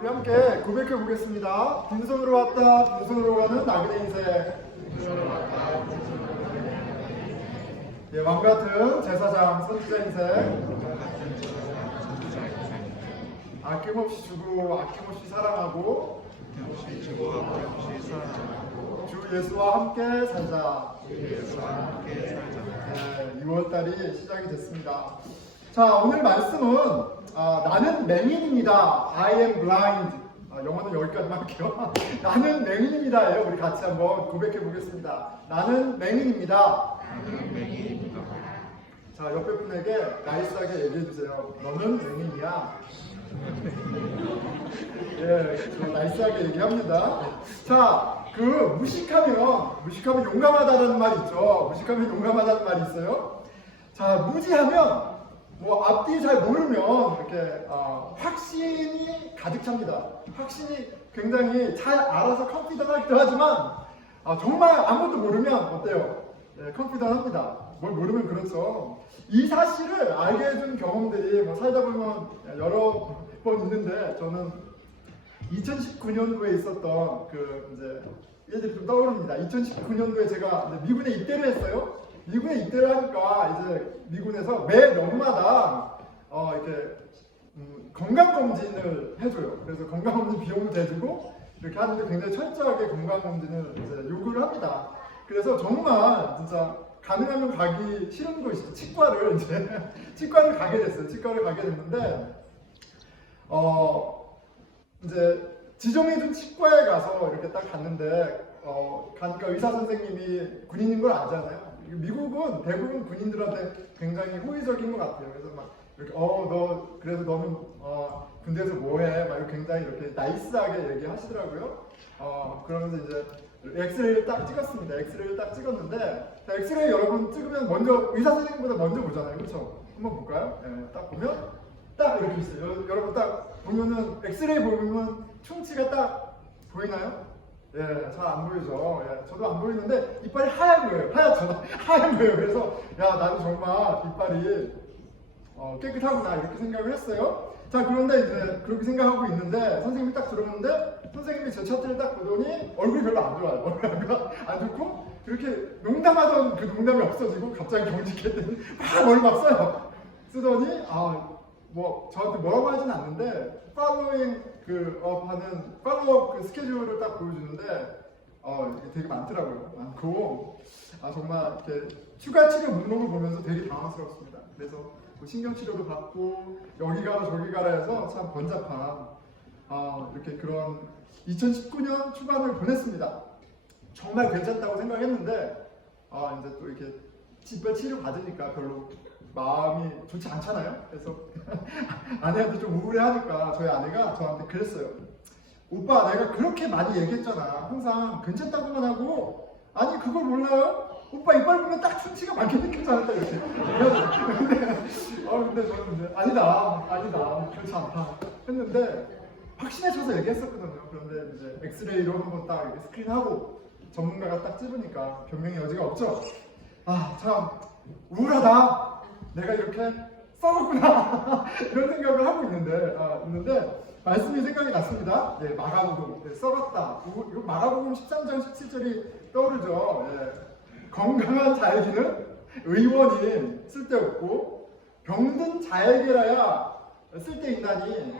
우리 함께 고백해 보겠습니다. 빈손으로 왔다 빈손으로 가는 나그네 인생. 예, 왕같은 제사장 선지자 인생. 아낌없이 주고 아낌없이 사랑하고 주 예수와 함께 살자. 네, 2월달이 시작이 됐습니다. 자, 오늘 말씀은 나는 맹인입니다. I am blind. 영어는 여기까지만 할게요. 나는 맹인입니다예요. 우리 같이 한번 고백해 보겠습니다. 나는 맹인입니다. 자, 옆에 분에게 나이스하게 얘기해 주세요. 너는 맹인이야. 예, 저 나이스하게 얘기합니다. 자, 무식하면 용감하다는 말이 있죠. 무식하면 용감하다는 말이 있어요. 자, 무지하면 앞뒤 잘 모르면 이렇게 확신이 가득 찹니다. 확신이 굉장히 잘 알아서 컨피던하기도 하지만 정말 아무것도 모르면 어때요? 네, 컨피던합니다. 뭘 모르면 그렇죠. 이 사실을 알게 해준 경험들이 살다 보면 여러 번 있는데, 저는 2019년도에 있었던 이제 얘들이 좀 떠오릅니다. 2019년도에 제가 이제 미군에 입대를 했어요. 미군에 입대를 하니까 이제 미군에서 매 년마다 이렇게 건강검진을 해줘요. 그래서 건강검진 비용을 대주고 이렇게 하는데 굉장히 철저하게 건강검진을 이제 요구를 합니다. 그래서 정말 진짜 가능하면 가기 싫은 곳이 치과를 치과를 가게 됐어요. 치과를 가게 됐는데 이제 지정해준 치과에 가서 이렇게 딱 갔는데 가니까 의사 선생님이 군인인 걸 알잖아요. 미국은 대부분 군인들한테 굉장히 호의적인 것 같아요. 그래서 막 이렇게 그래서 너는 군대에서 뭐해? 막 굉장히 이렇게 나이스하게 얘기하시더라고요. 그러면서 이제 엑스레이를 딱 찍었습니다. 엑스레이를 딱 찍었는데, 자, 엑스레이 여러분 찍으면 먼저 의사 선생님보다 먼저 보잖아요. 그렇죠? 한번 볼까요? 네, 딱 보면 딱 이렇게 있어요. 여러분 딱 보면은 엑스레이 보면 충치가 딱 보이나요? 예, 잘 안 보이죠. 예, 저도 안 보이는데 이빨이 하얀 거예요. 하얀 거예요. 그래서 나는 정말 이빨이 깨끗하구나 이렇게 생각을 했어요. 자, 그런데 이제 그렇게 생각하고 있는데 선생님이 딱 들어오는데 선생님이 제 차트를 딱 보더니 얼굴이 별로 안 좋아요. 얼굴이 안 좋고 이렇게 농담하던 그 농담이 없어지고 갑자기 경직했더니 막 뭘 막 써요. 쓰더니 저한테 뭐라고 하진 않는데 팔로잉 하는 팔로업 스케줄을 딱 보여주는데 이게 되게 많더라고요. 많고 정말 이렇게 휴가 치료 목록을 보면서 되게 당황스럽습니다. 그래서 신경 치료도 받고 여기 가라 저기 가라 해서 참 번잡한 이렇게 그런 2019년 초반을 보냈습니다. 정말 괜찮다고 생각했는데 이제 또 이렇게 이빨 치료 받으니까 별로 마음이 좋지 않잖아요. 그래서 아내한테 좀 우울해하니까 저희 아내가 저한테 그랬어요. 오빠, 내가 그렇게 많이 얘기했잖아. 항상 괜찮다고만 하고. 아니, 그걸 몰라요? 오빠 이빨 보면 딱 충치가 많게 느껴져. 이렇게. 근데 저는 이제 아니다 그렇지 않다 했는데 확신에 얘기했었거든요. 그런데 이제 엑스레이로 한번 딱 이렇게 스크린하고 전문가가 딱 찝으니까 변명의 여지가 없죠. 참 우울하다. 내가 이렇게 썩었구나. 이런 생각을 하고 있는데 말씀이 생각이 났습니다. 예, 마가복음 썩었다. 이거 마가복음 13장 17절이 떠오르죠. 예, 건강한 자에게는 의원이 쓸데없고 병든 자에게라야 쓸데있나니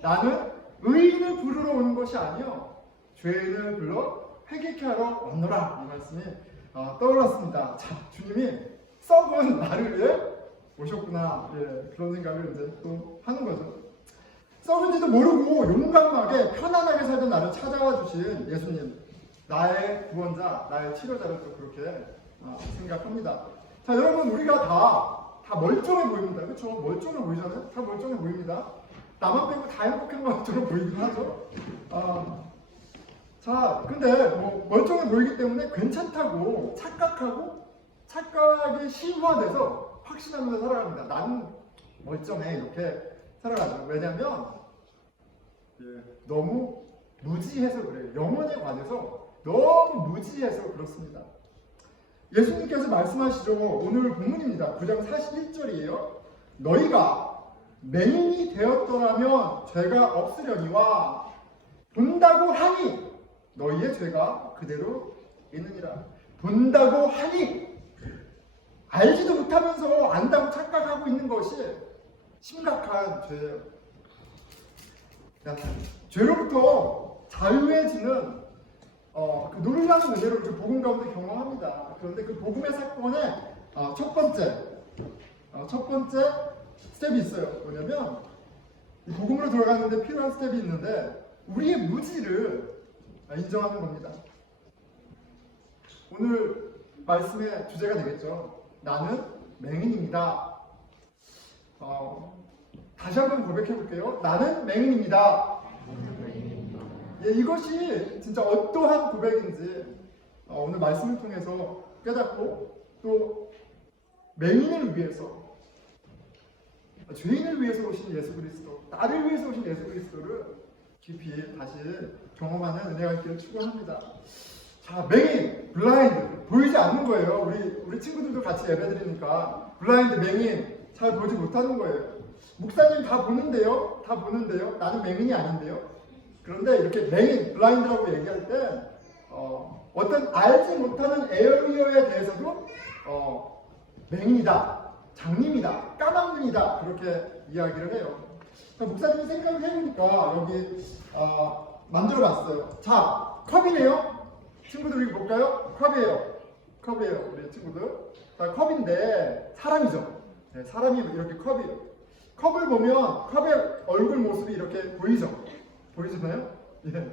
나는 의인을 부르러 오는 것이 아니요 죄인을 불러 회개케 하러 왔노라. 이 말씀이 떠올랐습니다. 자, 주님이 썩은 나를 위해 오셨구나. 예, 그런 생각을 이제 또 하는 거죠. 썩은지도 모르고 용감하게 편안하게 살던 나를 찾아와 주신 예수님, 나의 구원자, 나의 치료자를 또 그렇게 생각합니다. 자, 여러분, 우리가 다 멀쩡해 보입니다. 그렇죠? 멀쩡해 보이잖아요? 다 멀쩡해 보입니다. 나만 빼고 다 행복한 것처럼 보이긴 하죠. 자, 근데 멀쩡해 보이기 때문에 괜찮다고 착각이 심화돼서 확신하면서 살아갑니다. 나는 멀쩡해 이렇게 살아가죠. 왜냐하면 너무 무지해서 그래요. 영혼에 관해서 너무 무지해서 그렇습니다. 예수님께서 말씀하시죠. 오늘 본문입니다. 9장 41절이에요. 너희가 맹인이 되었더라면 죄가 없으려니와 본다고 하니 너희의 죄가 그대로 있느니라. 본다고 하니 알지도 못하면서 안다고 착각하고 있는 것이 심각한 죄예요. 죄로부터 자유해지는 그 놀라운 은혜를 그 복음 가운데 경험합니다. 그런데 그 복음의 사건의 첫 번째 스텝이 있어요. 뭐냐면 이 복음으로 들어가는데 필요한 스텝이 있는데 우리의 무지를 인정하는 겁니다. 오늘 말씀의 주제가 되겠죠. 나는 맹인입니다. 다시 한번 고백해 볼게요. 나는 맹인입니다. 예, 이것이 진짜 어떠한 고백인지 오늘 말씀을 통해서 깨닫고 또 맹인을 위해서 죄인을 위해서 오신 예수 그리스도, 나를 위해서 오신 예수 그리스도를 깊이 다시 경험하는 은혜가 있기를 축원합니다. 자, 맹인, 블라인드, 보이지 않는 거예요. 우리 친구들도 같이 예배드리니까 블라인드, 맹인, 잘 보지 못하는 거예요. 목사님 다 보는데요? 다 보는데요? 나는 맹인이 아닌데요? 그런데 이렇게 맹인, 블라인드라고 얘기할 때 어떤 알지 못하는 에어리어에 대해서도 맹인이다, 장님이다, 까막눈이다 그렇게 이야기를 해요. 목사님 생각을 해보니까 여기 만들어봤어요. 자, 컵이네요. 친구들 이거 볼까요? 컵이에요. 우리 친구들. 자, 컵인데 사람이죠. 네, 사람이 이렇게 컵이에요. 컵을 보면 컵의 얼굴 모습이 이렇게 보이죠? 보이시나요? 예,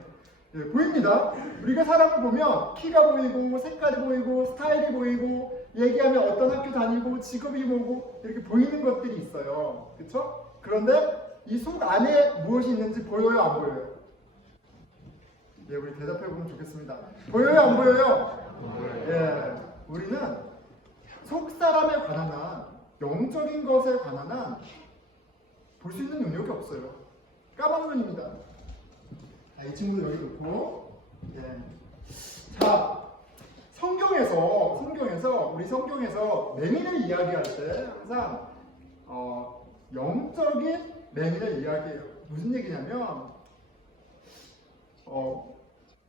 보입니다. 우리가 사람을 보면 키가 보이고 색깔이 보이고 스타일이 보이고 얘기하면 어떤 학교 다니고 직업이 뭐고 이렇게 보이는 것들이 있어요. 그렇죠? 그런데 이 속 안에 무엇이 있는지 보여요, 안 보여요? 예, 우리 대답해 보면 좋겠습니다. 보여요, 안 보여요? 예, 우리는 속 사람에 관한 한 영적인 것에 관한 한 볼 수 있는 능력이 없어요. 까막눈입니다. 이 친구들 여기 놓고. 예. 자, 우리 성경에서 맹인을 이야기할 때 항상 영적인 맹인을 이야기해요. 무슨 얘기냐면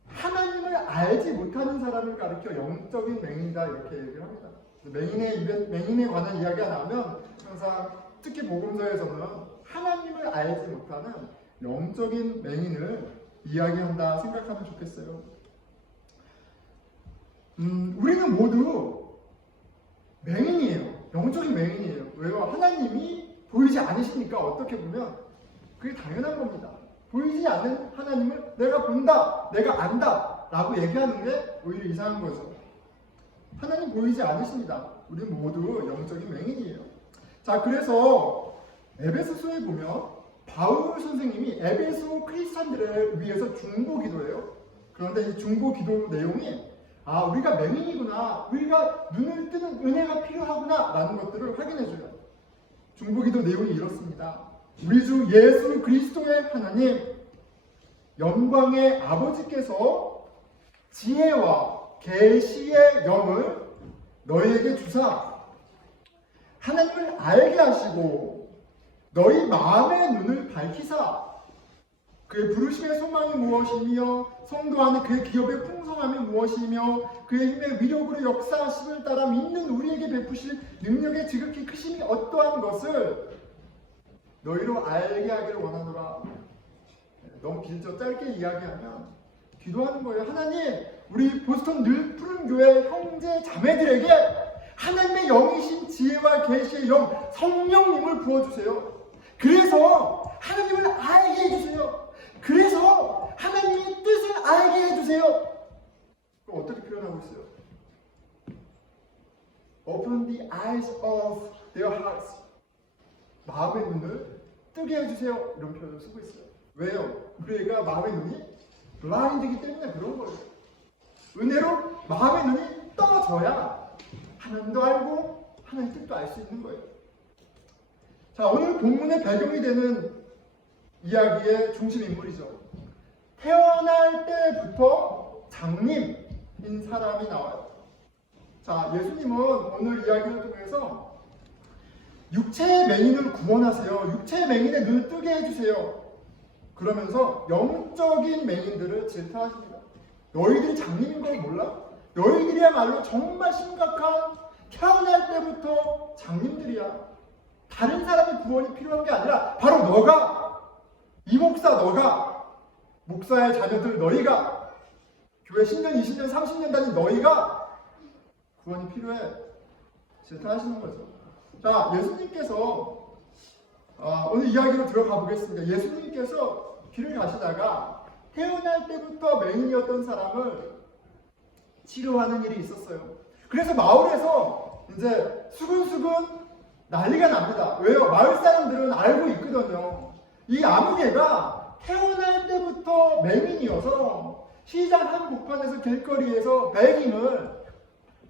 하나님을 알지 못하는 사람을 가리켜 영적인 맹인이다 이렇게 얘기를 합니다. 맹인에 관한 이야기가 나오면 항상 특히 복음서에서는 하나님을 알지 못하는 영적인 맹인을 이야기한다 생각하면 좋겠어요. 우리는 모두 맹인이에요. 영적인 맹인이에요. 왜요? 하나님이 보이지 않으시니까 어떻게 보면 그게 당연한 겁니다. 보이지 않는 하나님을 내가 본다, 내가 안다 라고 얘기하는 게 오히려 이상한 거죠. 하나님 보이지 않으십니다. 우리는 모두 영적인 맹인이에요. 자, 그래서 에베소서에 보면 바울 선생님이 에베소 크리스찬들을 위해서 중보기도해요. 그런데 이 중보기도 내용이 우리가 맹인이구나, 우리가 눈을 뜨는 은혜가 필요하구나 라는 것들을 확인해줘요. 중보기도 내용이 이렇습니다. 우리 주 예수 그리스도의 하나님, 영광의 아버지께서 지혜와 계시의 영을 너희에게 주사 하나님을 알게 하시고 너희 마음의 눈을 밝히사 그의 부르심의 소망이 무엇이며 성도 안에 그의 기업의 풍성함이 무엇이며 그의 힘의 위력으로 역사하심을 따라 믿는 우리에게 베푸실 능력의 지극히 크심이 어떠한 것을 너희로 알게 하기를 원하노라. 너무 길죠. 짧게 이야기하면 기도하는 거예요. 하나님, 우리 보스턴 늘 푸른 교회 형제 자매들에게 하나님의 영이신 지혜와 계시의 영 성령님을 부어주세요. 그래서 하나님을 알게 해주세요. 그래서 하나님의 뜻을 알게 해주세요. 그럼 어떻게 표현하고 있어요? Open the eyes of their hearts. 마음의 눈을 뜨게 해주세요. 이런 표현을 쓰고 있어요. 왜요? 우리가 마음의 눈이 블라인드이기 때문에 그런 거예요. 은혜로 마음의 눈이 떠져야 하나님도 알고 하나님 뜻도 알 수 있는 거예요. 자, 오늘 본문의 배경이 되는 이야기의 중심 인물이죠. 태어날 때부터 장님인 사람이 나와요. 자, 예수님은 오늘 이야기를 통해서 육체의 맹인을 구원하세요. 육체의 맹인의 눈을 뜨게 해주세요. 그러면서 영적인 맹인들을 질타하십니다. 너희들이 장님인 걸 몰라? 너희들이야말로 정말 심각한 태어날 때부터 장님들이야. 다른 사람의 구원이 필요한 게 아니라 바로 너가, 이 목사 너가, 목사의 자녀들 너희가, 교회 10년, 20년, 30년 다닌 너희가 구원이 필요해. 질타하시는 거죠. 자, 예수님께서 오늘 이야기로 들어가 보겠습니다. 예수님께서 길을 가시다가 태어날 때부터 맹인이었던 사람을 치료하는 일이 있었어요. 그래서 마을에서 이제 수근수근 난리가 납니다. 왜요? 마을 사람들은 알고 있거든요. 이 아무개가 태어날 때부터 맹인이어서 시장 한 곳간에서 길거리에서 베깅을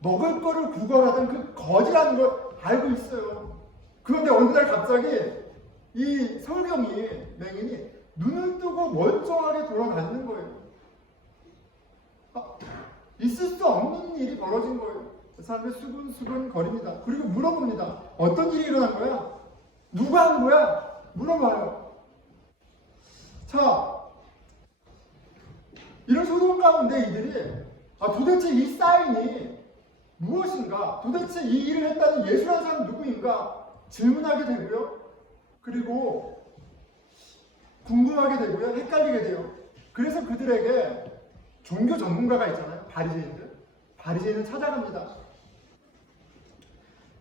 먹을 거를 구걸하던 그 거지라는 걸 알고 있어요. 그런데 어느 날 갑자기 이 설경이, 맹인이 눈을 뜨고 멀쩡하게 돌아가는 거예요. 있을 수 없는 일이 벌어진 거예요. 그 사람들 수근수근 거립니다. 그리고 물어봅니다. 어떤 일이 일어난 거야? 누가 한 거야? 물어봐요. 자, 이런 소동 가운데 이들이 도대체 이 사인이 무엇인가? 도대체 이 일을 했다는 예수라는 사람은 누구인가? 질문하게 되고요. 그리고 궁금하게 되고요. 헷갈리게 돼요. 그래서 그들에게 종교 전문가가 있잖아요. 바리새인들. 바리새인을 찾아갑니다.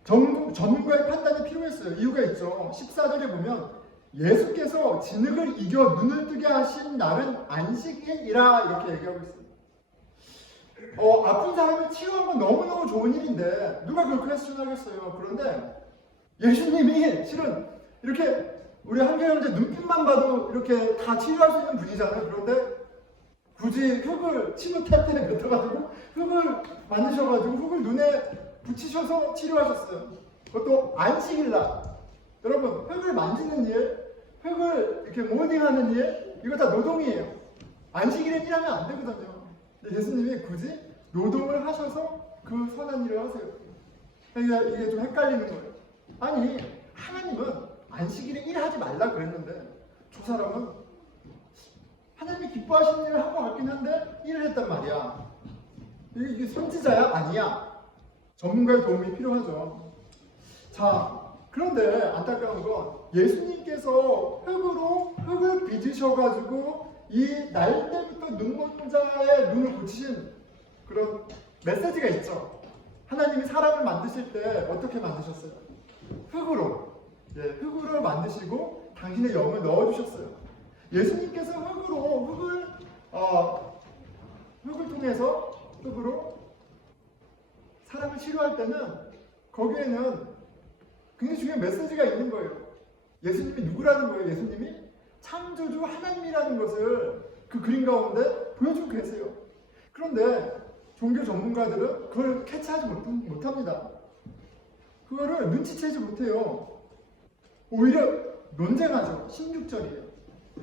전문가의 판단이 필요했어요. 이유가 있죠. 14절에 보면 예수께서 진흙을 이겨 눈을 뜨게 하신 날은 안식일이라 이렇게 얘기하고 있습니다. 아픈 사람을 치유한 건 너무너무 좋은 일인데 누가 그걸 퀘스천하겠어요. 그런데 예수님이 실은 이렇게 우리 한결 형제 눈빛만 봐도 이렇게 다 치유할 수 있는 분이잖아요. 그런데 굳이 흙을 치료 탭텔에 뱉어가지고 흙을 만드셔가지고 흙을 눈에 붙이셔서 치료하셨어요. 그것도 안식일날. 여러분, 흙을 만지는 일, 흙을 이렇게 모딩하는 일, 이거 다 노동이에요. 안식일에 일하면 안 되거든요. 근데 예수님이 굳이 노동을 하셔서 그 선한 일을 하세요. 그러니까 이게 좀 헷갈리는 거예요. 아니, 하나님은 안식일에 일하지 말라 그랬는데 저 사람은 하나님이 기뻐하시는 일을 하고 갔긴 한데 일을 했단 말이야. 이게 선지자야? 아니야. 전문가의 도움이 필요하죠. 자, 그런데 안타까운 건 예수님께서 흙을 빚으셔가지고 이 날 때부터 눈먼 자의 눈을 고치신 그런 메시지가 있죠. 하나님이 사람을 만드실 때 어떻게 만드셨어요? 흙으로. 흙으로 만드시고 당신의 영을 넣어주셨어요. 예수님께서 흙을 통해서 흙으로 사람을 치료할 때는 거기에는 굉장히 중요한 메시지가 있는 거예요. 예수님이 누구라는 거예요? 예수님이 창조주 하나님이라는 것을 그 그림 가운데 보여주고 계세요. 그런데 종교 전문가들은 그걸 캐치하지 못합니다. 그거를 눈치채지 못해요. 오히려 논쟁하죠. 16절이에요.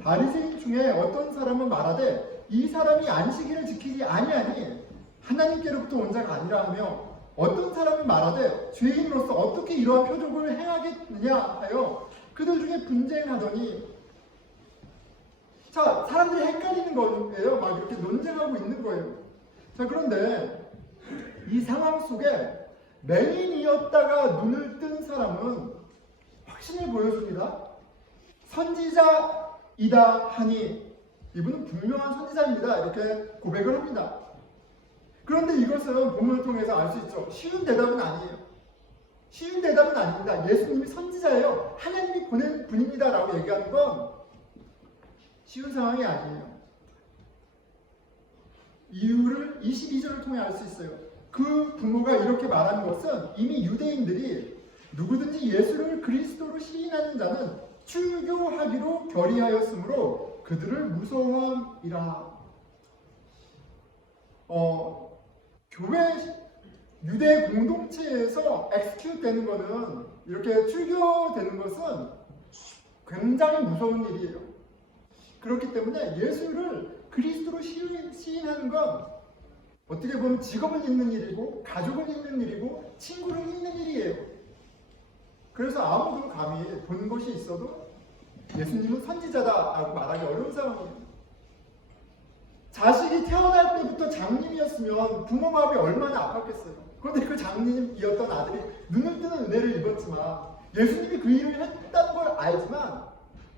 바리새인 중에 어떤 사람은 말하되 이 사람이 안식일을 지키지 아니하니 하나님께로부터 온 자가 아니라 하며 어떤 사람은 말하되 죄인으로서 어떻게 이러한 표적을 행하겠느냐 하여 그들 중에 분쟁하더니, 자, 사람들이 헷갈리는 거예요. 막 이렇게 논쟁하고 있는 거예요. 자, 그런데 이 상황 속에 맹인이었다가 눈을 뜬 사람은 확신을 보여줍니다. 선지자이다 하니 이분은 분명한 선지자입니다. 이렇게 고백을 합니다. 그런데 이것은 본문을 통해서 알 수 있죠. 쉬운 대답은 아니에요. 쉬운 대답은 아닙니다. 예수님이 선지자예요. 하나님이 보낸 분입니다. 라고 얘기하는 건 쉬운 상황이 아니에요. 이유를 22절을 통해 알 수 있어요. 그 부모가 이렇게 말하는 것은 이미 유대인들이 누구든지 예수를 그리스도로 시인하는 자는 출교하기로 결의하였으므로 그들을 무서워함이라. 교회 유대 공동체에서 엑스큐트 되는 것은, 이렇게 출교되는 것은 굉장히 무서운 일이에요. 그렇기 때문에 예수를 그리스도로 시인하는 건 어떻게 보면 직업을 잃는 일이고 가족을 잃는 일이고 친구를 잃는 일이에요. 그래서 아무도 감히 본 것이 있어도 예수님은 선지자다라고 말하기 어려운 상황이에요. 자식이 태어날 때부터 장님이었으면 부모 마음이 얼마나 아팠겠어요. 그런데 그 장님이었던 아들이 눈을 뜨는 은혜를 입었지만 예수님이 그 일을 했다는 걸 알지만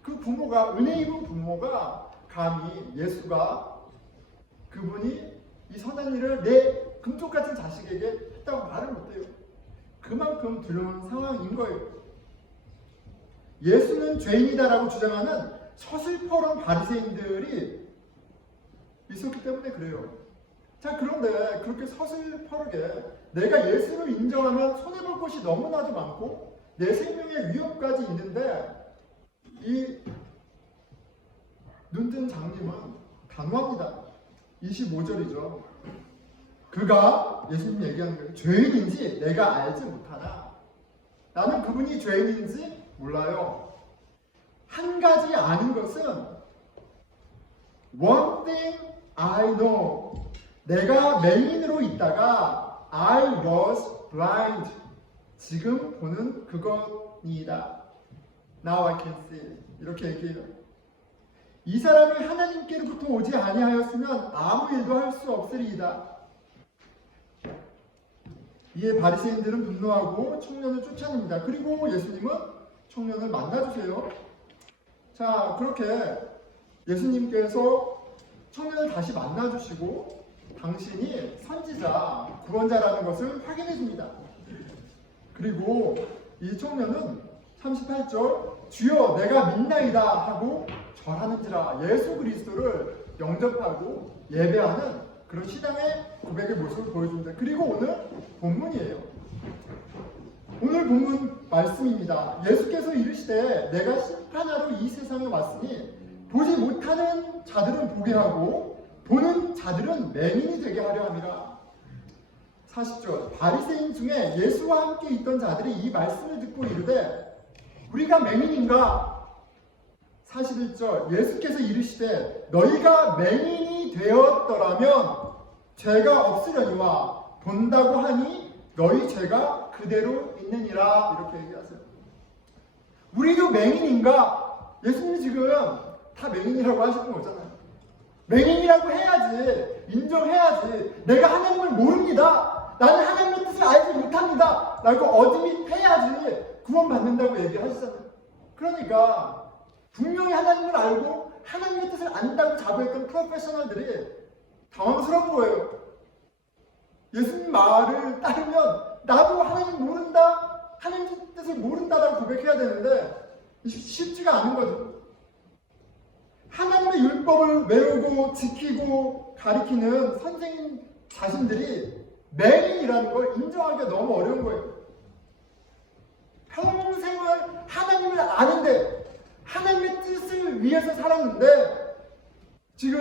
그 부모가, 은혜 입은 부모가 감히 예수가 그분이 이 선한 일을 내 금쪽같은 자식에게 했다고 말을 못해요. 그만큼 두려운 상황인 거예요. 예수는 죄인이다라고 주장하는 서슬퍼런 바리새인들이 있었기 때문에 그래요. 자, 그런데 그렇게 서슬퍼르게 내가 예수를 인정하면 손해볼 것이 너무나도 많고 내 생명의 위협까지 있는데 이 눈뜬 장님은 단호합니다. 25절이죠. 그가 예수님 얘기하는 거예요. 죄인인지 내가 알지 못하나. 나는 그분이 죄인인지 몰라요. 한 가지 아는 것은 One thing I know. 내가 맹인으로 있다가 I was blind. 지금 보는 그것이다. Now I can see. 이렇게 얘기해요. 이 사람이 하나님께로부터 오지 아니하였으면 아무 일도 할 수 없으리이다. 이에 바리새인들은 분노하고 청년을 쫓아냅니다. 그리고 예수님은 청년을 만나주세요. 자, 그렇게 예수님께서 청년을 다시 만나주시고 당신이 선지자, 구원자라는 것을 확인해 줍니다. 그리고 이 청년은 38절 주여 내가 믿나이다 하고 절하는지라 예수 그리스도를 영접하고 예배하는 그런 신앙의 고백의 모습을 보여줍니다. 그리고 오늘 본문이에요. 오늘 본문 말씀입니다. 예수께서 이르시되 내가 심판하러 이 세상에 왔으니 보지 못하는 자들은 보게 하고 보는 자들은 맹인이 되게 하려 함이라. 40절 바리새인 중에 예수와 함께 있던 자들이 이 말씀을 듣고 이르되 우리가 맹인인가? 41절 예수께서 이르시되 너희가 맹인이 되었더라면 죄가 없으려니와 본다고 하니 너희 죄가 그대로 있느니라. 이렇게 얘기하세요. 우리도 맹인인가? 예수님이 지금 다 맹인이라고 하시는 거잖아요. 맹인이라고 해야지, 인정해야지. 내가 하나님을 모릅니다. 나는 하나님의 뜻을 알지 못합니다. 라고 어드밋해야지 구원받는다고 얘기하시잖아요. 그러니까 분명히 하나님을 알고 하나님의 뜻을 안다고 자부했던 프로페셔널들이 당황스러운 거예요. 예수님 말을 따르면 나도 하나님 모른다, 하나님 뜻을 모른다라고 고백해야 되는데 쉽지가 않은 거죠. 하나님의 율법을 외우고 지키고 가리키는 선생님 자신들이 맹인이라는 걸 인정하기가 너무 어려운 거예요. 평생을 하나님을 아는데 하나님의 뜻을 위해서 살았는데 지금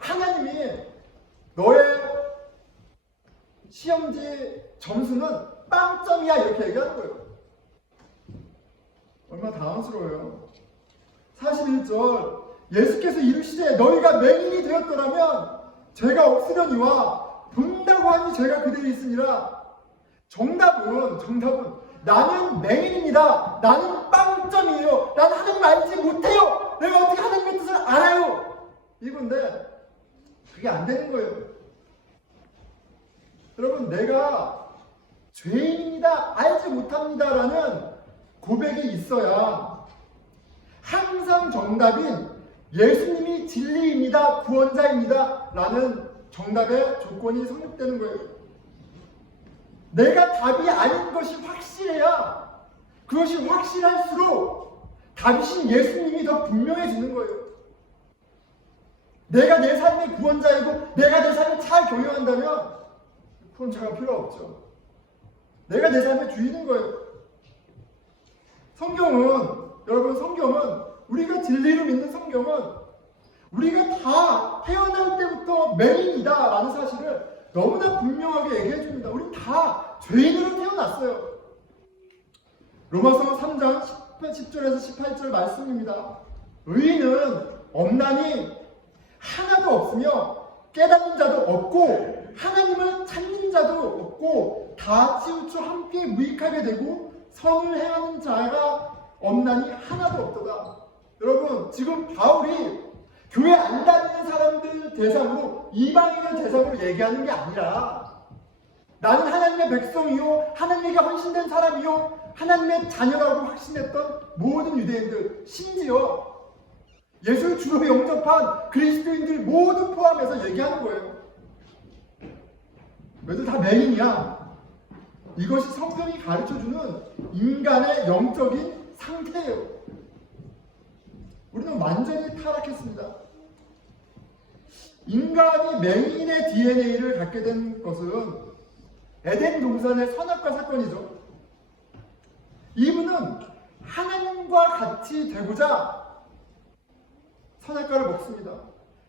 하나님이 너의 시험지 점수는 빵점이야 이렇게 얘기하는 거예요. 얼마나 당황스러워요. 41절 예수께서 이르시되 너희가 맹인이 되었더라면 죄가 없으려니와 본다고 하니 죄가 그대로 있으니라. 정답은 나는 맹인입니다. 나는 빵점이에요. 나는 하나님 알지 못해요. 내가 어떻게 하나님의 뜻을 알아요? 이건데 그게 안 되는 거예요. 여러분 내가 죄인입니다. 알지 못합니다라는 고백이 있어야 항상 정답인 예수님이 진리입니다. 구원자입니다. 라는 정답의 조건이 성립되는 거예요. 내가 답이 아닌 것이 확실해야 그것이 확실할수록 답이신 예수님이 더 분명해지는 거예요. 내가 내 삶의 구원자이고 내가 내 삶을 잘 경영한다면 구원자가 필요 없죠. 내가 내 삶의 주인인 거예요. 성경은 우리가 진리를 믿는 성경은 우리가 다 태어날 때부터 맹인이다 라는 사실을 너무나 분명하게 얘기해 줍니다. 우리 다 죄인으로 태어났어요. 로마서 3장 10절에서 18절 말씀입니다. 의인은 없나니 하나도 없으며 깨닫는 자도 없고 하나님을 찾는 자도 없고 다 치우쳐 함께 무익하게 되고 선을 행하는 자가 없나니 하나도 없도다. 여러분, 지금 바울이 교회 안 다니는 사람들 대상으로, 이방인을 대상으로 얘기하는 게 아니라 나는 하나님의 백성이요, 하나님에게 헌신된 사람이요, 하나님의 자녀라고 확신했던 모든 유대인들, 심지어 예수를 주로 영접한 그리스도인들 모두 포함해서 얘기하는 거예요. 너희들 다 맹인이야. 이것이 성경이 가르쳐주는 인간의 영적인 상태예요. 우리는 완전히 타락했습니다. 인간이 맹인의 DNA를 갖게 된 것은 에덴 동산의 선악과 사건이죠. 이분은 하나님과 같이 되고자 선악과를 먹습니다.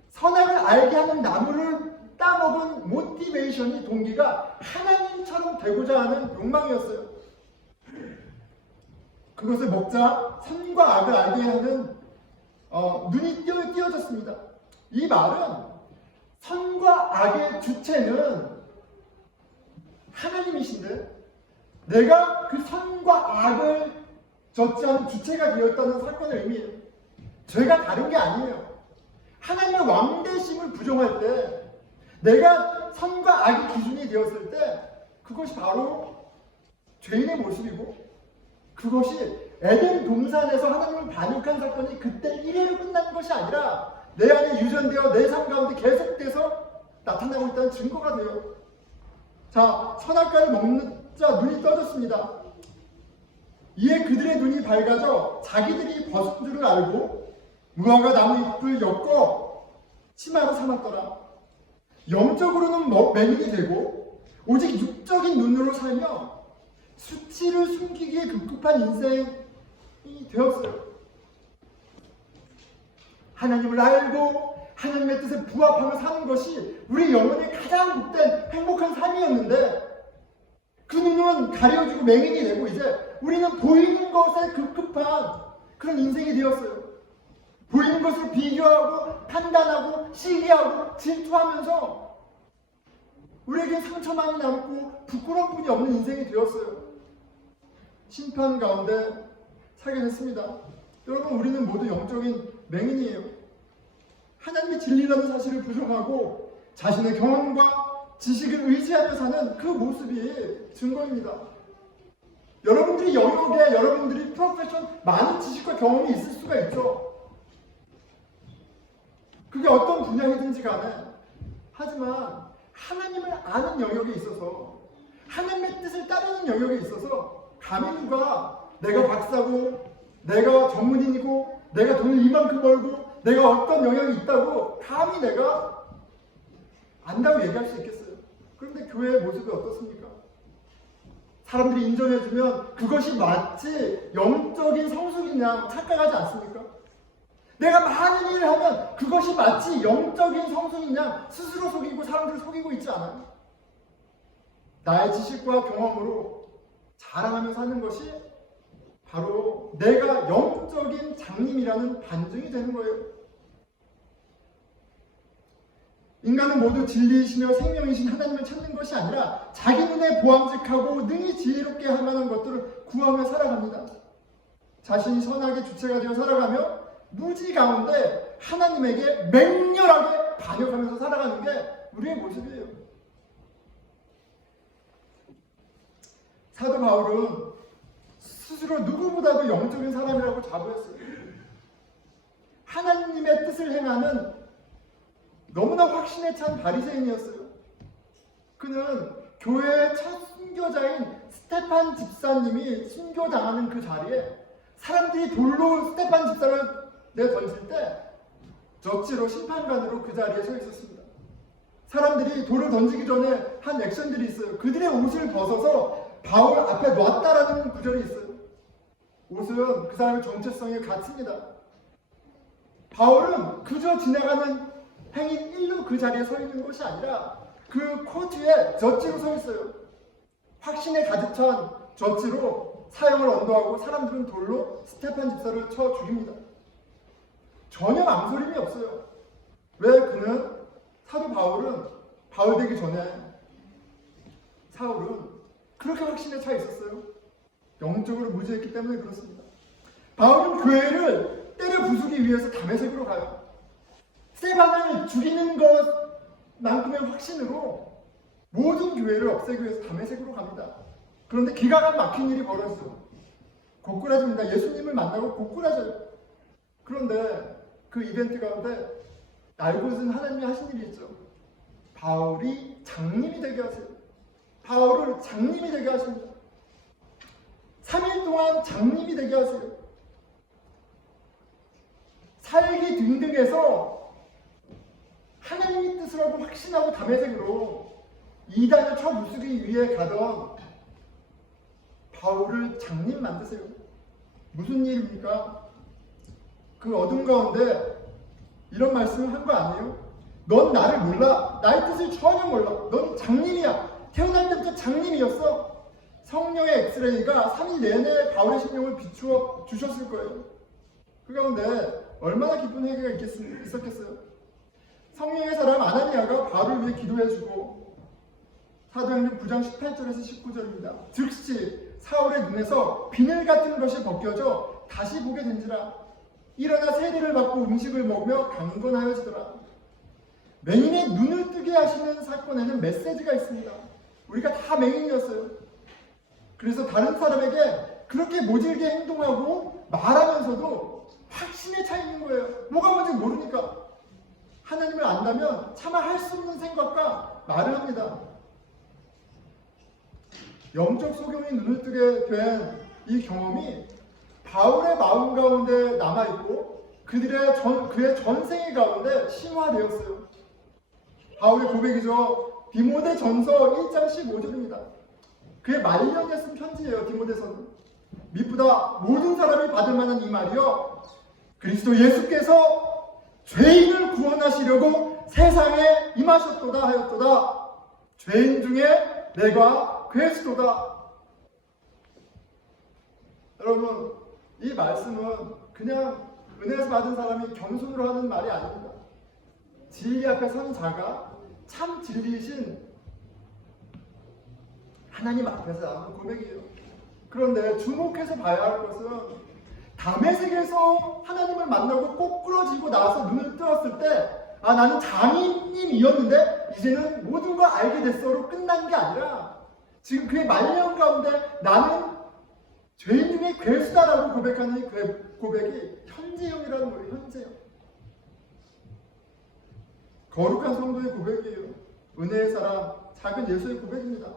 선악을 알게 하는 나무를 따먹은 모티베이션이, 동기가 하나님처럼 되고자 하는 욕망이었어요. 그것을 먹자 선과 악을 알게 하는 눈이 띄어졌습니다. 이 말은 선과 악의 주체는 하나님이신데 내가 그 선과 악을 저지하는 주체가 되었다는 사건의 의미예요. 죄가 다른 게 아니에요. 하나님의 왕대심을 부정할 때, 내가 선과 악의 기준이 되었을 때, 그것이 바로 죄인의 모습이고, 그것이 에덴 동산에서 하나님을 반역한 사건이 그때 이래로 끝난 것이 아니라 내 안에 유전되어 내 삶 가운데 계속돼서 나타나고 있다는 증거가 돼요. 자, 선악과를 먹자 눈이 떠졌습니다. 이에 그들의 눈이 밝아져 자기들이 벗은 줄을 알고 무화과 나무 잎을 엮어 치마로 삼았더라. 영적으로는 맹인이 되고 오직 육적인 눈으로 살며 수치를 숨기기에 급급한 인생이 되었어요. 하나님을 알고 하나님의 뜻에 부합하며 사는 것이 우리 영혼의 가장 복된 행복한 삶이었는데, 그 눈은 가려지고 맹인이 되고 이제 우리는 보이는 것에 급급한 그런 인생이 되었어요. 보이는 것을 비교하고 판단하고 시기하고 질투하면서 우리에게 상처만이 남고 부끄러운 뿐이 없는 인생이 되었어요. 심판 가운데 살게 됐습니다. 여러분, 우리는 모두 영적인 맹인이에요. 하나님의 진리라는 사실을 부정하고 자신의 경험과 지식을 의지하며 사는 그 모습이 증거입니다. 여러분들이 영역에 여러분들이 프로페션 많은 지식과 경험이 있을 수가 있죠. 그게 어떤 분야이든지 간에. 하지만 하나님을 아는 영역에 있어서, 하나님의 뜻을 따르는 영역에 있어서 감히 누가 내가 박사고 내가 전문인이고 내가 돈을 이만큼 벌고 내가 어떤 영역이 있다고 감히 내가 안다고 얘기할 수 있겠어요? 그런데 교회의 모습이 어떻습니까? 사람들이 인정해주면 그것이 마치 영적인 성숙이냐 착각하지 않습니까? 내가 많은 일을 하면 그것이 마치 영적인 성숙이냐 스스로 속이고 사람들을 속이고 있지 않아요? 나의 지식과 경험으로 자랑하며 사는 것이 바로 내가 영적인 장님이라는 반증이 되는 거예요. 인간은 모두 진리이시며 생명이신 하나님을 찾는 것이 아니라 자기 눈에 보암직하고 능히 지혜롭게 할 만한 것들을 구하며 살아갑니다. 자신이 선악의 주체가 되어 살아가며 무지 가운데 하나님에게 맹렬하게 반역하면서 살아가는 게 우리의 모습이에요. 사도 바울은 스스로 누구보다도 영적인 사람이라고 자부했어요. 하나님의 뜻을 행하는 너무나 확신에 찬 바리새인이었어요. 그는 교회의 첫 순교자인 스테판 집사님이 순교당하는 그 자리에 사람들이 돌로 스테판 집사를 내던질 때 젖지로 심판관으로 그 자리에 서 있었습니다. 사람들이 돌을 던지기 전에 한 액션들이 있어요. 그들의 옷을 벗어서 바울 앞에 놨다라는 구절이 있어요. 옷은 그 사람의 정체성의 가치입니다. 바울은 그저 지나가는 행인 일로 그 자리에 서 있는 것이 아니라 그 코트에 젖지로 서 있어요. 확신에 가득 찬 젖지로 사형을 언도하고 사람들은 돌로 스테판 집사를 쳐 죽입니다. 전혀 망설임이 없어요. 왜? 그는 사도 바울 되기 전에 사울은 그렇게 확신에 차 있었어요. 영적 영적으로 무지했기 때문에 그렇습니다. 바울은 교회를 때려 부수기 위해서 다메섹으로 가요. 스데반을 죽이는 것만큼의 확신으로 모든 교회를 없애기 위해서 다메섹으로 갑니다. 그런데 기가 막힌 일이 벌어졌어요. 고꾸라집니다. 예수님을 만나고 고꾸라져요. 그런데 그 이벤트 가운데 알고는 하나님이 하신 일이 있죠. 바울이 장님이 되게 하세요. 바울을 장님이 되게 하십니다. 3일 동안 장님이 되게 하세요. 살기 등등해서 하나님의 뜻을 하고 확신하고 다메섹으로 이단을 쳐부수기 위해 가던 바울을 장님 만드세요. 무슨 일입니까? 그 어둠 가운데 이런 말씀을 한 거 아니에요? 넌 나를 몰라. 나의 뜻을 전혀 몰라. 넌 장님이야. 태어날 때부터 장님이었어. 성령의 엑스레이가 3일 내내 바울의 심령을 비추어 주셨을 거예요. 그 가운데 얼마나 기쁜 회개가 있었겠어요. 성령의 사람 아나니아가 바울을 위해 기도해주고 사도행전 9장 18절에서 19절입니다. 즉시 사울의 눈에서 비늘 같은 것이 벗겨져 다시 보게 된지라. 일어나 세례를 받고 음식을 먹으며 강건하여지더라. 맹인의 눈을 뜨게 하시는 사건에는 메시지가 있습니다. 우리가 다 맹인이었어요. 그래서 다른 사람에게 그렇게 모질게 행동하고 말하면서도 확신에 차 있는 거예요. 뭐가 뭔지 모르니까. 하나님을 안다면 차마 할 수 없는 생각과 말을 합니다. 영적 소경이 눈을 뜨게 된 이 경험이 바울의 마음 가운데 남아있고 그의 전생의 가운데 심화되었어요. 바울의 고백이죠. 디모데전서 1장 15절입니다. 그의 말년에 쓴 편지예요. 디모데서는. 미쁘다 모든 사람이 받을 만한 이 말이요. 그리스도 예수께서 죄인을 구원하시려고 세상에 임하셨도다 하였도다. 죄인 중에 내가 괴수도다. 여러분, 이 말씀은 그냥 은혜에서 받은 사람이 겸손으로 하는 말이 아닙니다. 진리 앞에 선 자가 참 진리이신 하나님 앞에서 하는 고백이에요. 그런데 주목해서 봐야 할 것은 다메섹에서 하나님을 만나고 꼬꾸러지고 나서 눈을 뜨었을 때 나는 장인님이었는데 이제는 모든 걸 알게 됐어로 끝난 게 아니라 지금 그의 말년 가운데 나는 죄인 중에 괴수다라고 고백하는 이 고백이 현재형이라는 거예요. 현재형. 거룩한 성도의 고백이에요. 은혜의 사람, 작은 예수의 고백입니다.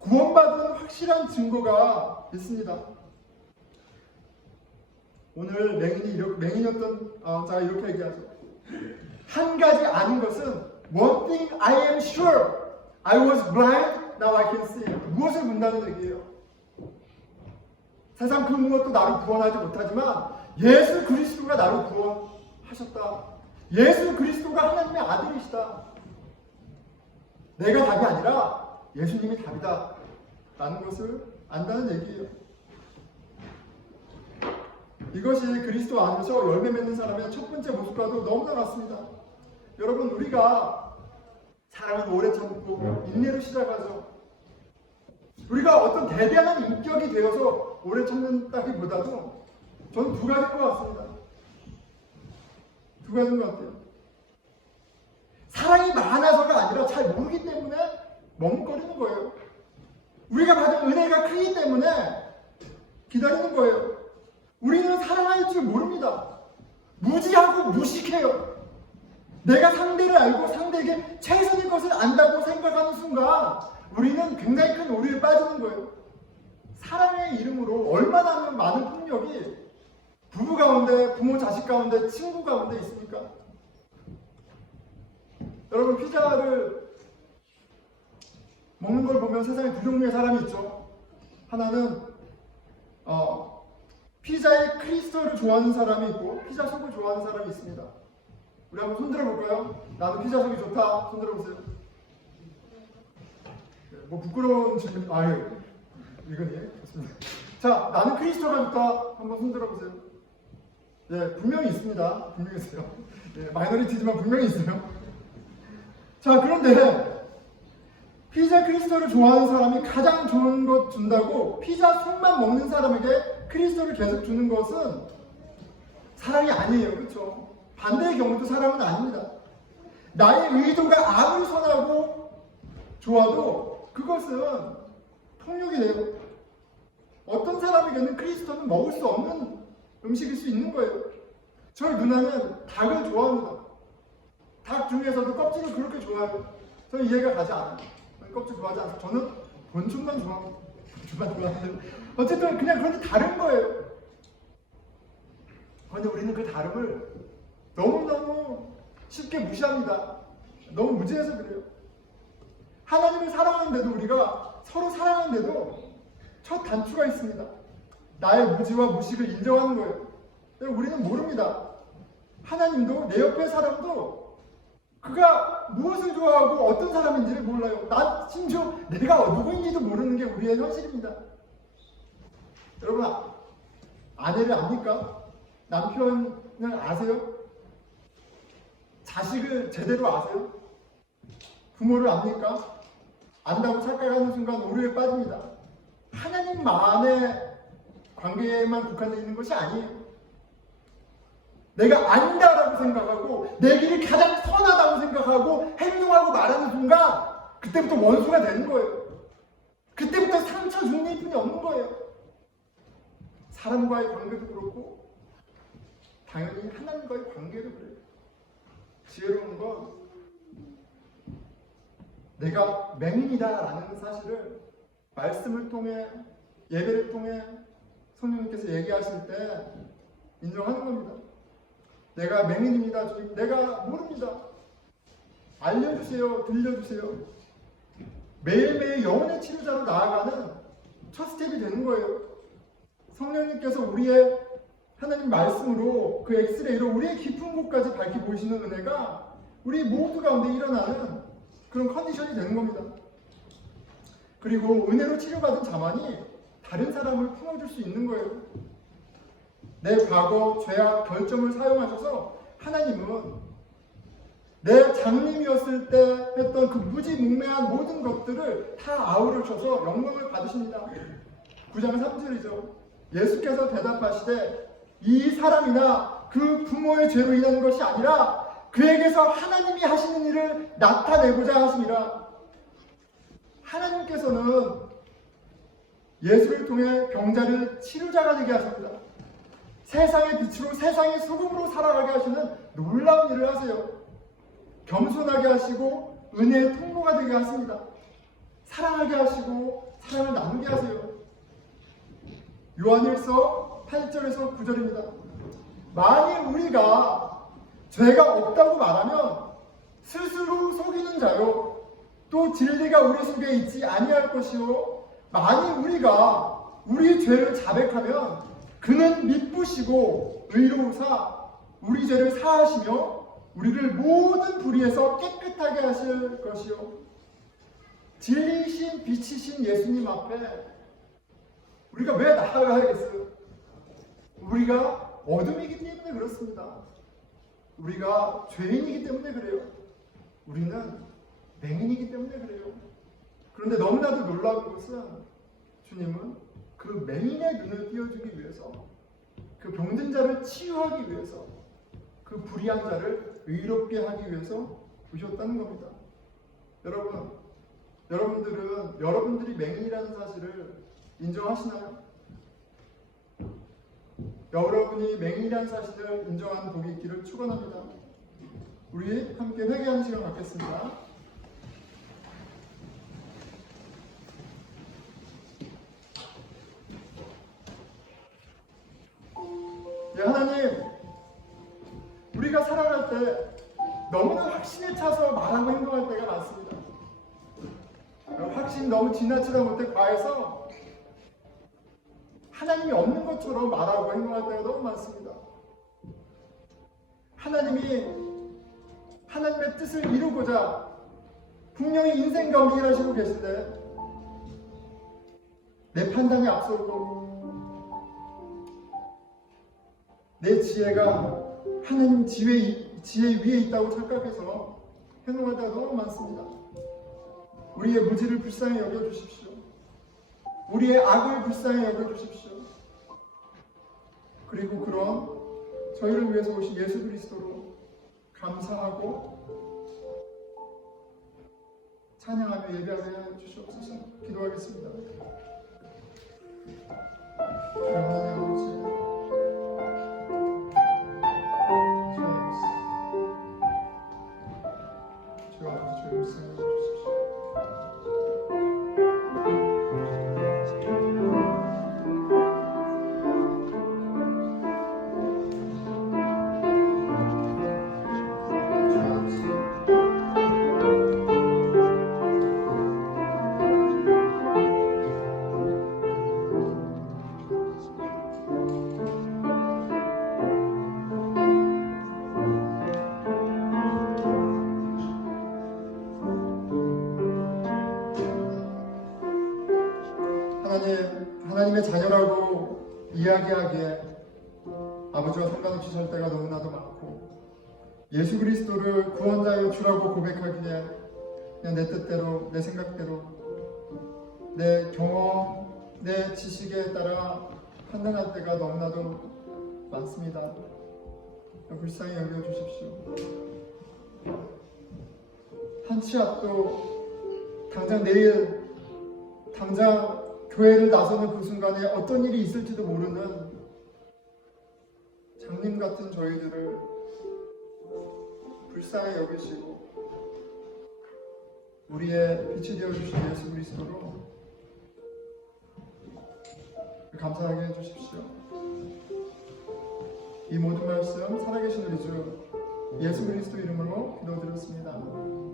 구원받은 확실한 증거가 있습니다. 오늘 맹인이었던 자가 이렇게 얘기하죠. 한 가지 아는 것은 One thing I am sure, I was blind, now I can see. 무엇을 묻는다는 얘기예요? 세상 그 무엇도 나를 구원하지 못하지만 예수 그리스도가 나를 구원하셨다. 예수 그리스도가 하나님의 아들이시다. 내가 답이 아니라 예수님이 답이다. 라는 것을 안다는 얘기예요. 이것이 그리스도 안에서 열매 맺는 사람의 첫 번째 모습과도 너무나 같습니다. 여러분, 우리가 사랑을 오래 참고 인내로 시작하죠. 우리가 어떤 대단한 인격이 되어서 오래 참는다기보다도 저는 두 가지인 것 같습니다. 두 가지인 것 같아요. 사랑이 많아서가 아니라 잘 모르기 때문에 머뭇거리는 거예요. 우리가 받은 은혜가 크기 때문에 기다리는 거예요. 우리는 사랑할 줄 모릅니다. 무지하고 무식해요. 내가 상대를 알고 상대에게 최선의 것을 안다고 생각하는 순간 우리는 굉장히 큰 오류에 빠지는 거예요. 사랑의 이름으로 얼마나 많은 폭력이 부부 가운데, 부모 자식 가운데, 친구 가운데 있습니까? 여러분, 피자를 먹는 걸 보면 세상에 두 종류의 사람이 있죠. 하나는 피자의 크리스토를 좋아하는 사람이 있고 피자 속을 좋아하는 사람이 있습니다. 우리 한번 손들어 볼까요? 나는 피자 속이 좋다. 손들어 보세요. 뭐 부끄러운 질문. 이거니 좋습니다. 자, 나는 크리스토가 좋다. 한번 손들어 보세요. 예, 분명히 있습니다. 분명히 있어요. 예, 마이너리티지만 분명히 있어요. 자, 그런데 피자 크리스토를 좋아하는 사람이 가장 좋은 것 준다고 피자 속만 먹는 사람에게 크리스토를 계속 주는 것은 사랑이 아니에요. 그렇죠? 반대의 경우도 사랑은 아닙니다. 나의 의도가 아무리 선하고 좋아도 그것은 폭력이 돼요. 어떤 사람에게는 크리스토는 먹을 수 없는 음식일 수 있는 거예요. 저희 누나는 닭을 좋아합니다. 닭 중에서도 껍질을 그렇게 좋아해요. 저는 이해가 가지 않아요. 껍질 좋아하지 않아요. 저는 본충만 좋아합니다. 본충만 좋아하는데 어쨌든 그냥 그런데 다른 거예요. 그런데 우리는 그 다름을 너무너무 쉽게 무시합니다. 너무 무지해서 그래요. 하나님을 사랑하는데도 우리가 서로 사랑하는데도 첫 단추가 있습니다. 나의 무지와 무식을 인정하는 거예요. 우리는 모릅니다. 하나님도 내 옆에 사람도 그가 무엇을 좋아하고 어떤 사람인지를 몰라요. 나 심지어 내가 누구인지도 모르는 게 우리의 현실입니다. 여러분, 아내를 압니까? 남편을 아세요? 자식을 제대로 아세요? 부모를 압니까? 안다고 착각하는 순간 오류에 빠집니다. 하나님만의 관계에만 국한되어 있는 것이 아니에요. 내가 안다라고 생각하고 내 길이 가장 선하다고 생각하고 행동하고 말하는 순간 그때부터 원수가 되는 거예요. 그때부터 상처 주는 일뿐이 없는 거예요. 사람과의 관계도 그렇고 당연히 하나님과의 관계도 그래요. 지혜로운 건 내가 맹인이다라는 사실을 말씀을 통해 예배를 통해 성령님께서 얘기하실 때 인정하는 겁니다. 내가 맹인입니다. 주님, 내가 모릅니다. 알려주세요. 들려주세요. 매일매일 영혼의 치료자로 나아가는 첫 스텝이 되는 거예요. 성령님께서 우리의 하나님 말씀으로 그 엑스레이로 우리의 깊은 곳까지 밝히 보이시는 은혜가 우리 모두 가운데 일어나는 그런 컨디션이 되는 겁니다. 그리고 은혜로 치료받은 자만이 다른 사람을 품어줄 수 있는 거예요. 내 과거, 죄악, 결점을 사용하셔서 하나님은 내 장님이었을 때 했던 그 무지몽매한 모든 것들을 다 아우르셔서 영광을 받으십니다. 9장 3절이죠. 예수께서 대답하시되 이 사람이나 그 부모의 죄로 인한 것이 아니라 그에게서 하나님이 하시는 일을 나타내고자 하심이라. 하나님께서는 예수를 통해 병자를 치료자가 되게 하십니다. 세상의 빛으로 세상의 소금으로 살아가게 하시는 놀라운 일을 하세요. 겸손하게 하시고 은혜의 통로가 되게 하십니다. 사랑하게 하시고 사랑을 나누게 하세요. 요한일서 8절에서 9절입니다. 만일 우리가 죄가 없다고 말하면 스스로 속이는 자요 또 진리가 우리 속에 있지 아니할 것이요 만일 우리가 우리 죄를 자백하면 그는 미쁘시고 의로우사 우리 죄를 사하시며 우리를 모든 불의에서 깨끗하게 하실 것이요. 진리이신 빛이신 예수님 앞에 우리가 왜 나아가야겠어요? 우리가 어둠이기 때문에 그렇습니다. 우리가 죄인이기 때문에 그래요. 우리는 맹인이기 때문에 그래요. 그런데 너무나도 놀라운 것은 주님은 그 맹인의 눈을 띄워주기 위해서 그 병든 자를 치유하기 위해서 그 불의한 자를 의롭게 하기 위해서 오셨다는 겁니다. 여러분, 여러분들은 여러분들이 맹인이라는 사실을 인정하시나요? 여러분이 맹인이라는 사실을 인정하는 복이 있기를 축원합니다. 우리 함께 회개하는 시간 갖겠습니다. 하나님, 우리가 살아갈 때 너무나 확신에 차서 말하고 행동할 때가 많습니다. 확신 너무 지나치다 못해 과해서 하나님이 없는 것처럼 말하고 행동할 때가 너무 많습니다. 하나님이 하나님의 뜻을 이루고자 분명히 인생 가운데 일하시고 계신데 내 판단이 앞서고 내 지혜가 하나님 지혜 위에 있다고 착각해서 행동할 때가 너무 많습니다. 우리의 무지를 불쌍히 여겨주십시오. 우리의 악을 불쌍히 여겨주십시오. 그리고 그런 저희를 위해서 오신 예수 그리스도로 감사하고 찬양하며 예배하여 주시옵소서. 기도하겠습니다. 하나님 아버지, 주여 아버지, 주의 말씀을 주십시오. 하나님의 자녀라고 이야기하기에 아버지와 상관없이 살 때가 너무나도 많고, 예수 그리스도를 구원자여 주라고 고백하기에 그냥 내 뜻대로, 내 생각대로, 내 경험, 내 지식에 따라 판단할 때가 너무나도 많습니다. 불쌍히 여겨주십시오. 한 치 앞도 당장 내일, 당장 교회를 나서는 그 순간에 어떤 일이 있을지도 모르는 장님 같은 저희들을 불쌍히 여기시고 우리의 빛이 되어주신 예수 그리스도로 감사하게 해주십시오. 이 모든 말씀 살아계신 우리 주 예수 그리스도 이름으로 기도드렸습니다.